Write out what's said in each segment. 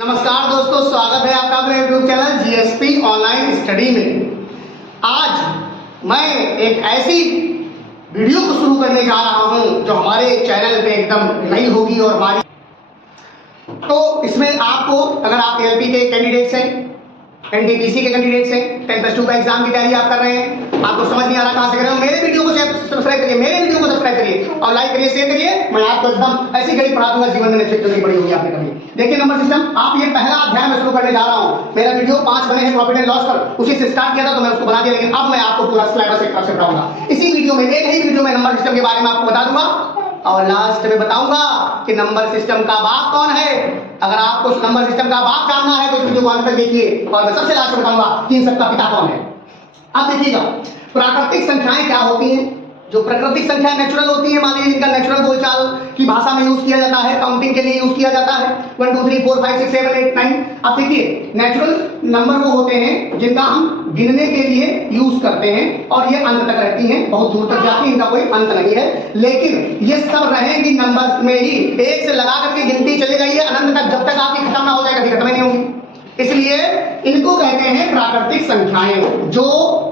नमस्कार दोस्तों, स्वागत है आपका अपने YouTube channel GSP online study में। आज मैं एक ऐसी वीडियो को शुरू करने जा रहा हूं जो हमारे चैनल पे एकदम नई होगी और हमारी, तो इसमें आपको, अगर आप एलपी के कैंडिडेट्स हैं, एनटीपीसी के कैंडिडेट्स हैं, 10+2 का एग्जाम की तैयारी आप कर रहे हैं, आपको समझ नहीं आ रहा कहां से कर रहे हो, मेरे वीडियो को सब्सक्राइब करिए, मेरे वीडियो को सब्सक्राइब करिए और लाइक करिए, शेयर करिए। मैं आपको एकदम ऐसी गणित पढ़ा दूंगा, जीवन में नहीं पड़ी होगी आपने कभी। देखिए नंबर सिस्टम, आप ये पहला अध्याय में शुरू करने जा रहा हूं। मेरा वीडियो 5 बने हैं प्रॉफिट एंड लॉस पर, उसी से स्टार्ट किया था तो मैं उसको बना दिया, लेकिन अब मैं आपको पूरा सिलेबस एक तरफ से पढ़ाऊंगा। इसी वीडियो में, एक ही वीडियो में नंबर सिस्टम के बारे में आपको बता दूंगा और लास्ट में बताऊंगा कि नंबर सिस्टम का बाप कौन है। अगर आपको नंबर सिस्टम का बाप जानना है तो इस वीडियो को अंत तक देखिए और मैं सबसे लास्ट में बताऊंगा कि इन सबका पिता कौन है। अब देखिएगा, प्राकृतिक संख्याएं क्या होती हैं। जो प्राकृतिक संख्या नेचुरल होती है, मान लीजिए इनका नेचुरल बोलचाल की भाषा में यूज किया जाता है, काउंटिंग के लिए यूज किया जाता है 1 2 3 4 5 6 7 8 9। अब देखिए, नेचुरल नंबर वो होते हैं जिनका हम गिनने के लिए यूज करते हैं और ये अंत तक रहती हैं, बहुत दूर तक जाती हैं, इनका कोई अंत नहीं है। लेकिन ये सब रहेंगी नंबर्स में ही, एक से लगा करके गिनती चली गई है अनंत तक, जब तक आपकी खत्म ना हो जाए कभी खत्म ही नहीं होगी। इसलिए इनको कहते हैं प्राकृतिक संख्याएं, जो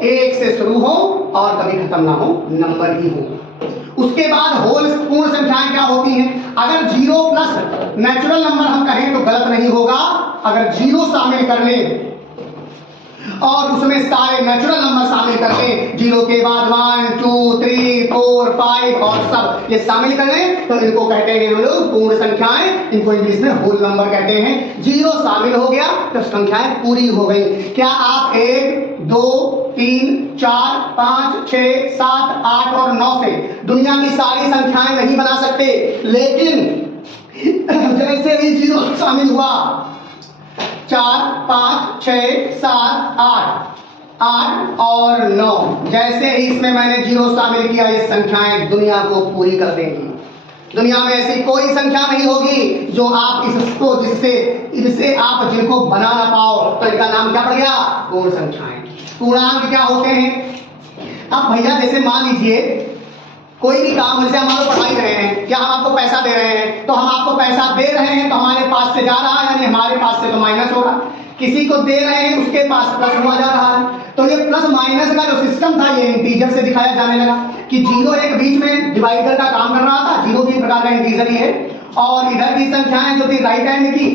एक से शुरू हो और कभी खत्म ना हो, नंबर ही हो। उसके बाद होल पूर्ण संख्याएं क्या होती हैं। अगर 0 प्लस नेचुरल नंबर हम कहें तो गलत नहीं होगा। अगर 0 शामिल कर लें और उसमें सारे नेचुरल नंबर शामिल कर लें, 0 के बाद 1 2 3 4 5 और सब ये शामिल कर लें, तो इनको कहते हैं हम लोग पूर्ण संख्याएं। इनको इंग्लिश में होल नंबर कहते हैं। 0 शामिल हो गया तो संख्याएं पूरी हो गई। क्या आप 1 2 3 4 5 6 7 8 और 9 से दुनिया की सारी संख्याएं नहीं बना सकते, लेकिन जैसे ही 0 शामिल हुआ, 4 5 6 7 8 और 9, जैसे ही इसमें मैंने 0 शामिल किया, ये संख्याएं दुनिया को पूरी कर देंगी। दुनिया में ऐसी कोई संख्या नहीं होगी जो आप इसको जिससे आप जिनको बना ना पाओ, तो इनका नाम क्या पड़ गया, पूर्ण संख्याएं। पूर्णांक क्या होते हैं। अब भैया जैसे मान लीजिए कोई भी काम, जैसे हम आपको पढ़ा ही रहे हैं या हम आपको पैसा दे रहे हैं, तो हम आपको पैसा दे रहे हैं तो हमारे पास से जा रहा है, यानी हमारे पास से तो माइनस होगा। किसी को दे रहे हैं उसके पास प्लस हुआ जा रहा है। तो ये प्लस माइनस का जो सिस्टम था ये इंटीजर से दिखाया जाने लगा कि 0 एक बीच में डिवाइडर का काम कर रहा था। 0 भी एक प्रकार का इंटीजर ही है, और इधर की संख्याएं जो थी राइट हैंड की,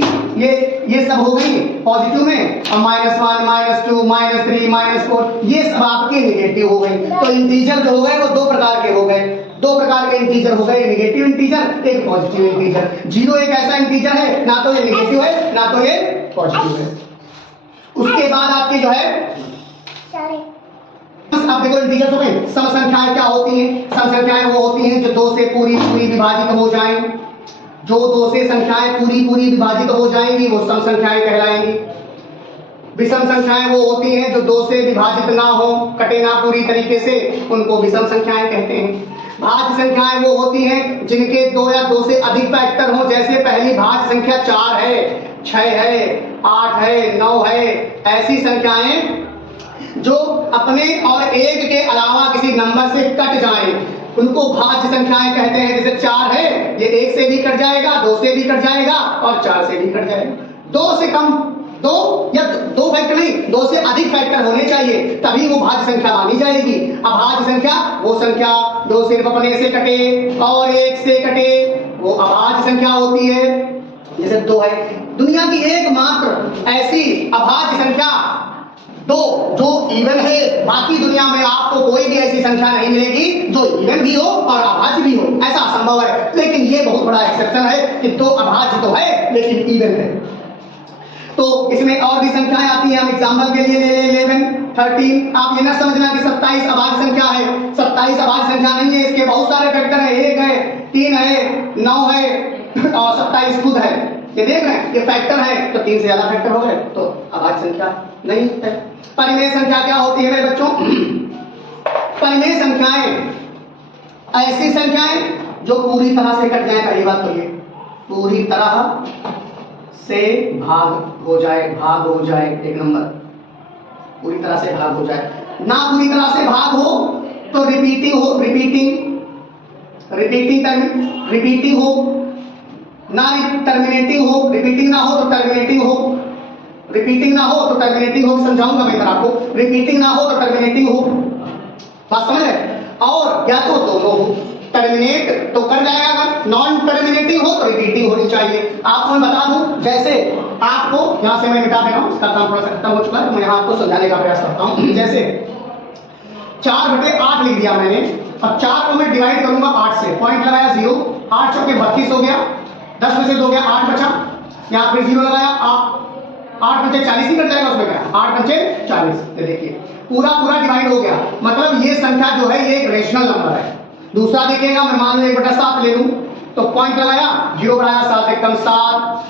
ये सब हो गई पॉजिटिव में, और -1 -2 -3 -4 ये सब आपके नेगेटिव हो गई। तो इंटीजर जो हो गए वो 2 प्रकार के हो गए। 2 प्रकार के इंटीजर हो गए, नेगेटिव इंटीजर, एक पॉजिटिव इंटीजर। 0 एक ऐसा इंटीजर है, ना तो ये नेगेटिव है ना तो ये पॉजिटिव है। उसके बाद आपकी जो है, अब देखो इंटीजर हो गए। सम संख्याएं क्या होती हैं। सम संख्याएं वो होती हैं जो 2 से पूरी विभाजित हो जाएं। जो 2 से संख्याएं पूरी विभाजित हो जाएंगी वो सम संख्याएं कहलाएंगी। विषम संख्याएं वो होती हैं जो 2 से विभाजित ना हो, कटे ना पूरी तरीके से, उनको विषम संख्याएं कहते हैं। भाज्य संख्याएं वो होती हैं जिनके 2 या 2 से अधिक फैक्टर हो, जैसे पहली भाज्य संख्या 4 है, 6 है, 8 है, 9 है। ऐसी संख्याएं जो अपने और एक के अलावा किसी नंबर से कट जाएं, उनको भाज्य संख्याएं कहते हैं। जैसे 4 है, ये 1 से भी कट जाएगा, 2 से भी कट जाएगा और 4 से भी कट जाएगा। 2 से कम, 2 या 2 फैक्टर नहीं, 2 से अधिक फैक्टर होने चाहिए, तभी वो भाज्य संख्या मानी जाएगी। अभाज्य संख्या वो संख्या जो सिर्फ अपने से कटे और 1 से कटे, वो अभाज्य संख्या होती है। जैसे 2 है, दुनिया की एकमात्र ऐसी अभाज्य संख्या 2 जो इवन है। बाकी दुनिया में आपको कोई भी ऐसी संख्या नहीं मिलेगी जो इवन भी हो और अभाज्य भी हो, ऐसा असंभव है। लेकिन ये बहुत बड़ा एक्सेप्शन है कि 2 अभाज्य तो है लेकिन इवन है। तो इसमें और भी संख्याएं आती हैं, हम एग्जांपल के लिए ले लें 11 13। आप ये ना समझना कि 27 अभाज्य संख्या है। 27 अभाज्य संख्या नहीं है, इसके बहुत सारे फैक्टर है, 1 है, 3 है, 9 है और 27 खुद है। ये देख रहे हैं, ये फैक्टर है, तो 3 से ज्यादा फैक्टर हो गए तो अभाज्य संख्या नहीं है। परिमेय संख्या क्या होती है मेरे बच्चों। परिमेय संख्याएं ऐसी संख्याएं जो पूरी तरह से कट जाए। पहली बात तो ये पूरी तरह से भाग हो जाए, एक नंबर पूरी तरह से भाग हो जाए। ना पूरी तरह से भाग हो तो रिपीटिंग हो, ना टर्मिनेटिंग हो, रिपीटिंग ना हो तो टर्मिनेटिंग हो, रिपीटिंग ना हो तो टर्मिनेटिंग हो, समझाऊंगा मैं इधर आपको। रिपीटिंग ना हो तो टर्मिनेटिंग हो, बात समझ रहे? और या तो दोनों हो, टर्मिनेट तो कर जाएगा, अगर नॉन टर्मिनेटिंग हो तो रिपीटिंग होनी चाहिए। आपको मैं बता दूं, जैसे आपको यहां से मैं मिटा दे रहा हूं, इसका काम थोड़ा सा खत्म हो चुका है, तो मैं यहां आपको समझाने का प्रयास करता हूं। जैसे 4/8 लिख दिया मैंने, अब 4 को मैं डिवाइड करूंगा 8 से, पॉइंट लगाया 0, 8 चौके 32 हो गया, 10 में से 2 गया 8 बचा, यहां फिर 0 लगाया, 8 बचे 40 ही कट जाएगा, उसमें क्या 8 बचे 40। देखिए पूरा पूरा डिवाइड हो गया, मतलब ये संख्या जो है ये एक रेशनल नंबर है। दूसरा देखिएगा, मैं मान लो 1/7 ले लूं, तो पॉइंट लगाया, 0 बढ़ाया, 7 एकम 7।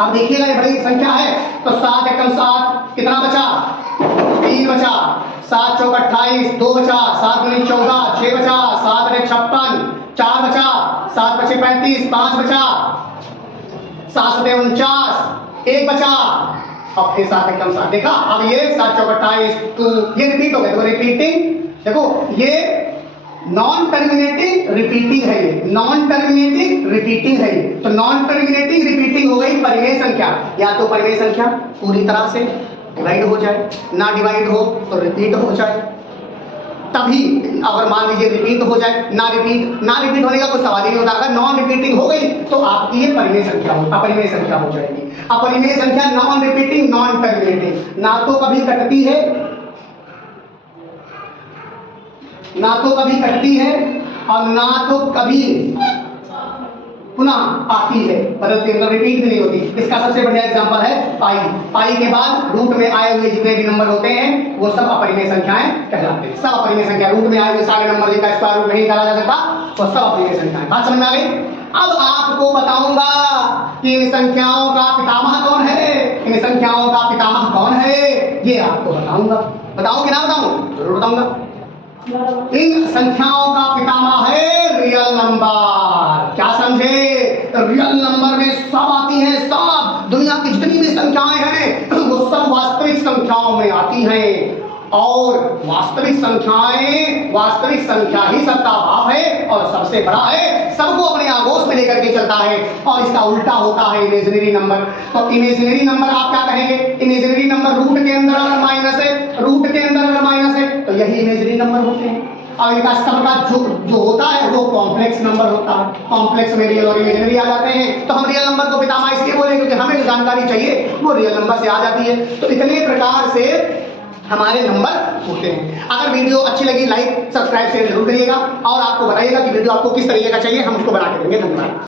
अब देखिएगा ये बड़ी संख्या है, तो 7 एकम 7 कितना बचा, 3 बचा, 7 चौक 28, 2 बचा, 7 दूनी 14, 6 बचा, 7 अरे 56, 4 बचा, 7 बचे 35, 5 बचा, 7 सते 49, 1 बचा, अब फिर 7 एकम 7। देखा, अब ये 7 चौक 28, 2 ये रिपीट हो गया। देखो रिपीटिंग, देखो ये नॉन टर्मिनेटिंग रिपीटिंग है, ये नॉन टर्मिनेटिंग रिपीटिंग है। तो नॉन टर्मिनेटिंग रिपीटिंग हो गई परिमेय संख्या, या तो परिमेय संख्या पूरी तरह से डिवाइड हो जाए, ना डिवाइड हो तो रिपीट हो जाए, तभी अगर मान लीजिए रिपीट हो जाए, ना रिपीट होने का कोई सवाल ही नहीं होता। अगर नॉन रिपीटिंग हो गई तो आपकी ये परिमेय संख्या हो, अपरिमेय संख्या हो जाएगी। अपरिमेय संख्या नॉन रिपीटिंग, नॉन टर्मिनेटिंग, ना तो कभी कटती है, ना तो कभी कटती है, और ना तो कभी पुनः आती है, बदलती मतलब रिपीट भी नहीं होती। इसका सबसे बढ़िया एग्जांपल है पाई। पाई के बाद रूट में आए हुए जितने भी नंबर होते हैं वो सब अपरिमेय संख्याएं कहलाते हैं। सब अपरिमेय संख्या, रूट में आए हुए सारे नंबर जिनका स्क्वायर रूट नहीं निकाला जा सकता वो सब अपरिमेय संख्याएं। बात समझ में आ गई? अब आपको बताऊंगा कि इन संख्याओं का पितामह कौन है, इन संख्याओं का पितामह कौन है, ये आपको बताऊंगा। बताऊं कि ना बताऊं? जरूर बताऊंगा। इन संख्याओं का पितामह है रियल नंबर। क्या समझे? रियल नंबर में सब आती हैं, सब दुनिया की जितनी भी संख्याएं हैं वो सब वास्तविक संख्याओं में आती हैं, और वास्तविक संख्या ही सबका बाप है और सबसे बड़ा है, सबको अपने आगोश में लेकर के चलता है। और इसका उल्टा होता है इमेजिनरी नंबर। तो इमेजिनरी नंबर आप क्या कहेंगे? इमेजिनरी नंबर रूट के अंदर अगर माइनस है, रूट के अंदर अगर माइनस है तो यही इमेजिनरी नंबर होते हैं। और इनका सबका जो होता है वो कॉम्प्लेक्स नंबर होता है। कॉम्प्लेक्स में रियल और इमेजिनरी आ जाते हैं। तो हम रियल नंबर को पितामह इसलिए बोले क्योंकि हमें जो जानकारी चाहिए वो रियल नंबर से आ जाती है। तो इतने प्रकार से हमारे नंबर होते हैं। अगर वीडियो अच्छी लगी लाइक सब्सक्राइब शेयर जरूर करिएगा, और आपको बताइएगा कि वीडियो आपको किस तरीके का चाहिए, हम उसको बना के देंगे। धन्यवाद।